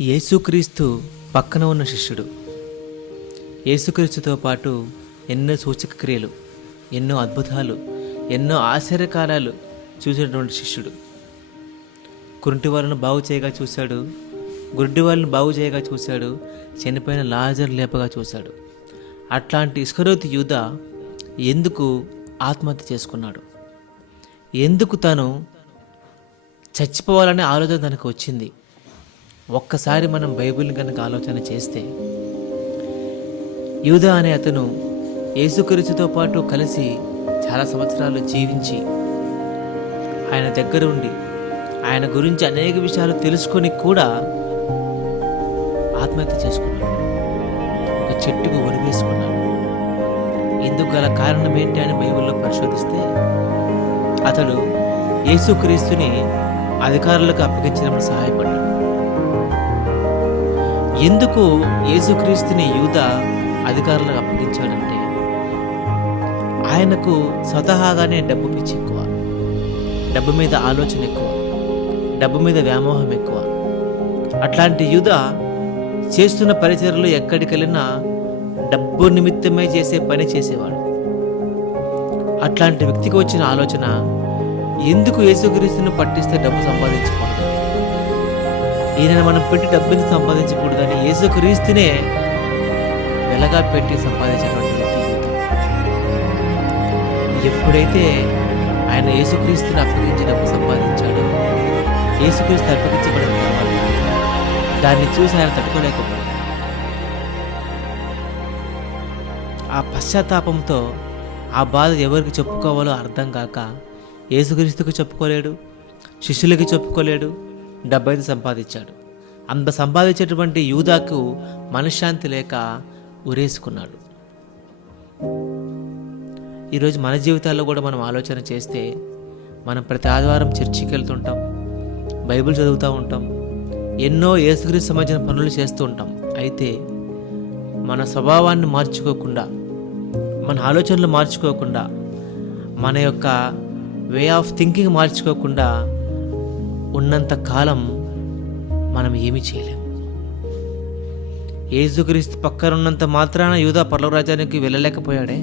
యేసుక్రీస్తు పక్కన ఉన్న శిష్యుడు. యేసుక్రీస్తుతో పాటు ఎన్నో సూచక క్రియలు ఎన్నో అద్భుతాలు ఎన్నో ఆశ్చర్యకారాలు చూసినటువంటి శిష్యుడు. కురింటి వాళ్ళను బాగు చేయగా చూశాడు గుడ్డి వాళ్ళని బాగు చేయగా చూశాడు చనిపోయిన లాజర్ లేపగా చూశాడు. అట్లాంటి ఇస్కరోతి యూద ఎందుకు ఆత్మహత్య చేసుకున్నాడు? ఎందుకు తను చచ్చిపోవాలనే ఆలోచన తనకు వచ్చింది? ఒక్కసారి మనం బైబిల్ని కనుక ఆలోచన చేస్తే యూదా అనే అతను యేసుక్రీస్తుతో పాటు కలిసి చాలా సంవత్సరాలు జీవించి ఆయన దగ్గర ఉండి ఆయన గురించి అనేక విషయాలు తెలుసుకొని కూడా ఆత్మహత్య చేసుకున్నాడు. ఒక చెట్టుకు ఒరివేసుకున్నాడు ఇందుకు గల కారణం ఏంటి అని బైబిల్లో పరిశోధిస్తే అతడు యేసుక్రీస్తుని అధికారులకు అప్పగించడంలో సహాయపడ్డాడు. ఎందుకు యేసుక్రీస్తుని యూద అధికారులకు అప్పగించాడంటే ఆయనకు స్వతహాగానే డబ్బు పిచ్చి ఎక్కువ డబ్బు మీద ఆలోచన ఎక్కువ డబ్బు మీద వ్యామోహం ఎక్కువ. అట్లాంటి యూద చేస్తున్న పరిచయలు ఎక్కడికెళ్ళినా డబ్బు నిమిత్తమే చేసే పని చేసేవాడు. అట్లాంటి వ్యక్తికి వచ్చిన ఆలోచన ఎందుకు యేసుక్రీస్తుని పట్టిస్తే డబ్బు సంపాదించుకోవాలి? ఈయన మనం పెట్టి డబ్బుని సంపాదించకూడదని యేసుక్రీస్తునే వెలగా పెట్టి సంపాదించినటువంటి ఎప్పుడైతే ఆయన యేసుక్రీస్తుని అప్పగించి డబ్బు సంపాదించాడో యేసుక్రీస్తు అప్పగించబడిన తర్వాత దాన్ని చూసి ఆయన తట్టుకోలేకపోయాడు. ఆ పశ్చాత్తాపంతో ఆ బాధ ఎవరికి చెప్పుకోవాలో అర్థం కాక యేసుక్రీస్తుకు చెప్పుకోలేడు శిష్యులకి చెప్పుకోలేడు డబ్బైతే సంపాదించాడు. అంత సంపాదించేటువంటి యూదాకు మనశ్శాంతి లేక ఉరేసుకున్నాడు. ఈరోజు మన జీవితాల్లో కూడా మనం ఆలోచన చేస్తే మనం ప్రతి ఆదివారం చర్చికి వెళ్తుంటాం బైబిల్ చదువుతూ ఉంటాం ఎన్నో యేసుక్రీస్తు సంబంధించిన పనులు చేస్తూ ఉంటాం. అయితే మన స్వభావాన్ని మార్చుకోకుండా మన ఆలోచనలు మార్చుకోకుండా మన యొక్క వే ఆఫ్ థింకింగ్ మార్చుకోకుండా ఉన్నంత కాలం మనం ఏమీ చేయలేం. ఏసుక్రీస్తు పక్కన ఉన్నంత మాత్రాన యూదా పర్లవ రాజ్యానికి వెళ్ళలేకపోయాడే?